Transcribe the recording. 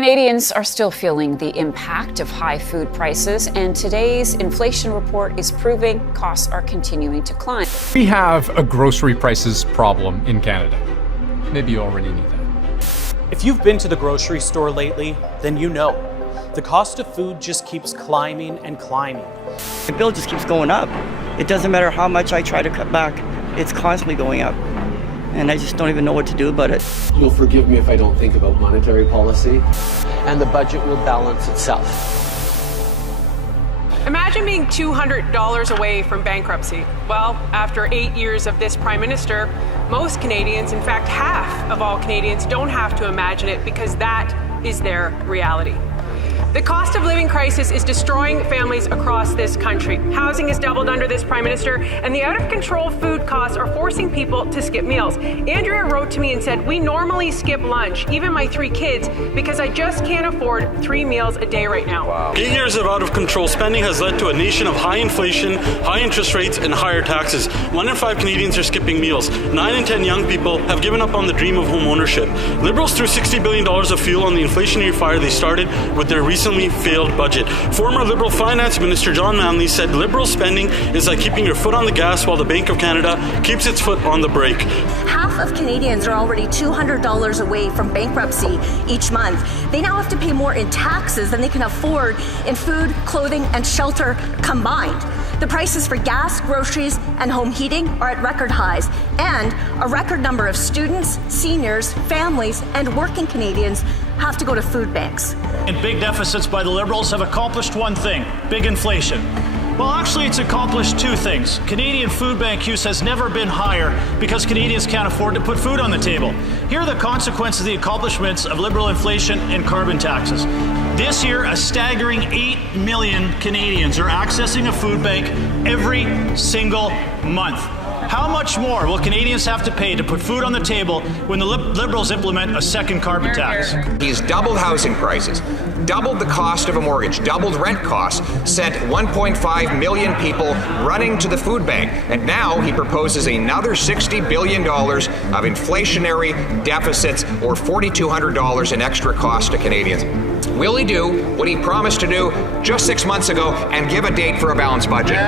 Canadians are still feeling the impact of high food prices, and today's inflation report is proving costs are continuing to climb. We have a grocery prices problem in Canada. Maybe you already knew that. If you've been to the grocery store lately, then you know. The cost of food just keeps climbing and climbing. The bill just keeps going up. It doesn't matter how much I try to cut back, it's constantly going up. And I just don't even know what to do about it. You'll forgive me if I don't think about monetary policy. And the budget will balance itself. Imagine being $200 away from bankruptcy. Well, after 8 years of this Prime Minister, most Canadians, in fact half of all Canadians, don't have to imagine it because that is their reality. The cost of living crisis is destroying families across this country. Housing has doubled under this Prime Minister, and the out-of-control food costs are forcing people to skip meals. Andrea wrote to me and said, "We normally skip lunch, even my 3 kids, because I just can't afford 3 meals a day right now." Wow. 8 years of out-of-control spending has led to a nation of high inflation, high interest rates, and higher taxes. 1 in 5 Canadians are skipping meals. 9 in 10 young people have given up on the dream of home ownership. Liberals threw $60 billion of fuel on the inflationary fire they started with their recently failed budget. Former Liberal Finance Minister John Manley said Liberal spending is like keeping your foot on the gas while the Bank of Canada keeps its foot on the brake. Half of Canadians are already $200 away from bankruptcy each month. They now have to pay more in taxes than they can afford in food, clothing, and shelter combined. The prices for gas, groceries, and home heating are at record highs, and a record number of students, seniors, families, and working Canadians have to go to food banks. And big deficits by the Liberals have accomplished one thing: big inflation. Well, actually, it's accomplished 2 things. Canadian food bank use has never been higher because Canadians can't afford to put food on the table. Here are the consequences of the accomplishments of Liberal inflation and carbon taxes. This year, a staggering 8 million Canadians are accessing a food bank every single month. How much more will Canadians have to pay to put food on the table when the Liberals implement a second carbon tax? He's doubled housing prices, doubled the cost of a mortgage, doubled rent costs, sent 1.5 million people running to the food bank, and now he proposes another $60 billion of inflationary deficits, or $4,200 in extra cost to Canadians. Will he do what he promised to do just 6 months ago and give a date for a balanced budget?